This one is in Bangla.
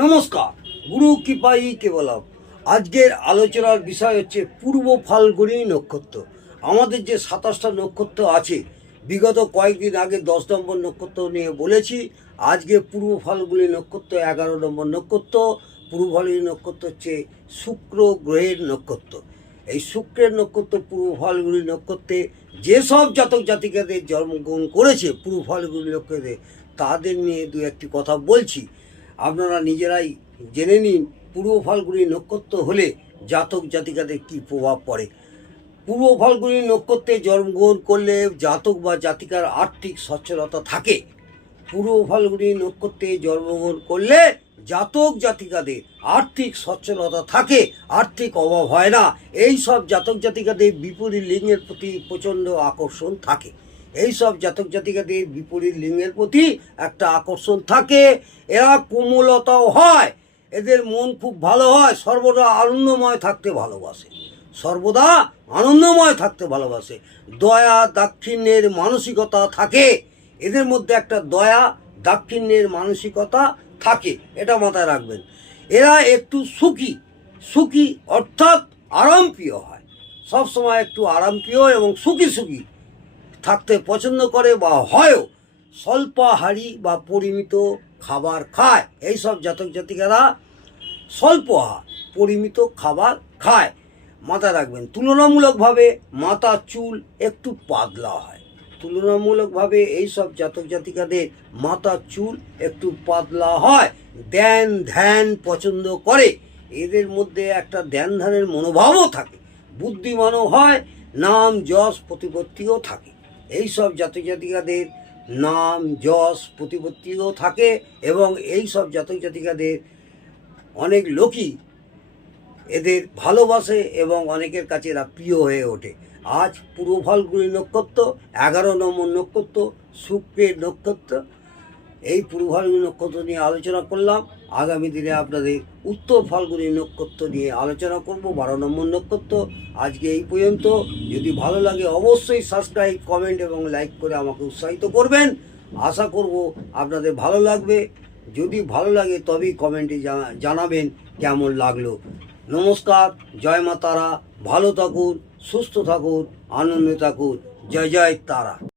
নমস্কার, গুরু কৃপাই কেবলম। আজকের আলোচনার বিষয় হচ্ছে পূর্ব ফাল্গুনী নক্ষত্র। আমাদের যে 27টা নক্ষত্র আছে, বিগত কয়েকদিন আগে 10 নম্বর নক্ষত্র নিয়ে বলেছি। আজকে পূর্ব ফাল্গুনী নক্ষত্র 11 নম্বর নক্ষত্র। পূর্ব ফাল্গুনী নক্ষত্র হচ্ছে শুক্র গ্রহের নক্ষত্র। এই শুক্রের নক্ষত্র পূর্ব ফাল্গুনী নক্ষত্রে যেসব জাতক জাতিকাদের জন্মগ্রহণ করেছে পূর্ব ফাল্গুনী নক্ষত্রে, তাদের নিয়ে দু একটি কথা বলছি। আপনারা নিজেরাই জেনে নিন পূর্ব ফাল্গুনী নক্ষত্র হলে জাতক জাতিকাদের কী প্রভাব পড়ে। পূর্ব ফাল্গুনী নক্ষত্রে জন্মগ্রহণ করলে জাতক বা জাতিকার আর্থিক সচ্ছলতা থাকে। পূর্ব ফাল্গুনী নক্ষত্রে জন্মগ্রহণ করলে জাতক জাতিকাদের আর্থিক সচ্ছলতা থাকে, আর্থিক অভাব হয় না। এই সব জাতক জাতিকাদের বিপরীত লিঙ্গের প্রতি প্রচণ্ড আকর্ষণ থাকে। এই সব জাতক জাতিকাদের বিপরীত লিঙ্গের প্রতি একটা আকর্ষণ থাকে। এরা কোমলতাও হয়, এদের মন খুব ভালো হয়, সর্বদা আনন্দময় থাকতে ভালোবাসে, সর্বদা আনন্দময় থাকতে ভালোবাসে। দয়া দাক্ষিণ্যের মানসিকতা থাকে, এদের মধ্যে একটা দয়া দাক্ষিণ্যের মানসিকতা থাকে, এটা মাথায় রাখবেন। এরা একটু সুখী অর্থাৎ আরামপ্রিয় হয়, সবসময় একটু আরামপ্রিয় এবং সুখী থাকতে পছন্দ করে বা হয়ও। স্বল্পাহারী বা পরিমিত খাবার খায়। এইসব জাতক জাতিকারা স্বল্প আহার পরিমিত খাবার খায়, মাথায় রাখবেন। তুলনামূলকভাবে মাথার চুল একটু পাতলা হয়, তুলনামূলকভাবে এইসব জাতক জাতিকাদের মাথার চুল একটু পাতলা হয়। ধ্যান পছন্দ করে, এদের মধ্যে একটা ধ্যানের মনোভাবও থাকে। বুদ্ধিমানও হয়, নাম যশ প্রতিপত্তিও থাকে। এইসব জাতক জাতিকাদের নাম যশ প্রতিপত্তিও থাকে এবং এইসব জাতক জাতিকাদের অনেক লোকই এদের ভালোবাসে এবং অনেকের কাছে এরা প্রিয় হয়ে ওঠে। আজ পূর্ব ফাল্গুনী নক্ষত্র 11 নম্বর নক্ষত্র, শুক্রের নক্ষত্র। এই পূর্ব ফাল্গুনী নক্ষত্র নিয়ে আলোচনা করলাম। আগামী দিনে আপনাদের উত্তর ফাল্গুনী নক্ষত্র নিয়ে আলোচনা করব, 12 নম্বর নক্ষত্র। আজকে এই পর্যন্ত। যদি ভালো লাগে অবশ্যই সাবস্ক্রাইব, কমেন্ট এবং লাইক করে আমাকে উৎসাহিত করবেন। আশা করব আপনাদের ভালো লাগবে। যদি ভালো লাগে তবেই কমেন্টে জানাবেন কেমন লাগলো। নমস্কার, জয় মা তারা। ভালো থাকুন, সুস্থ থাকুন, আনন্দে থাকুন। জয় জয় তারা।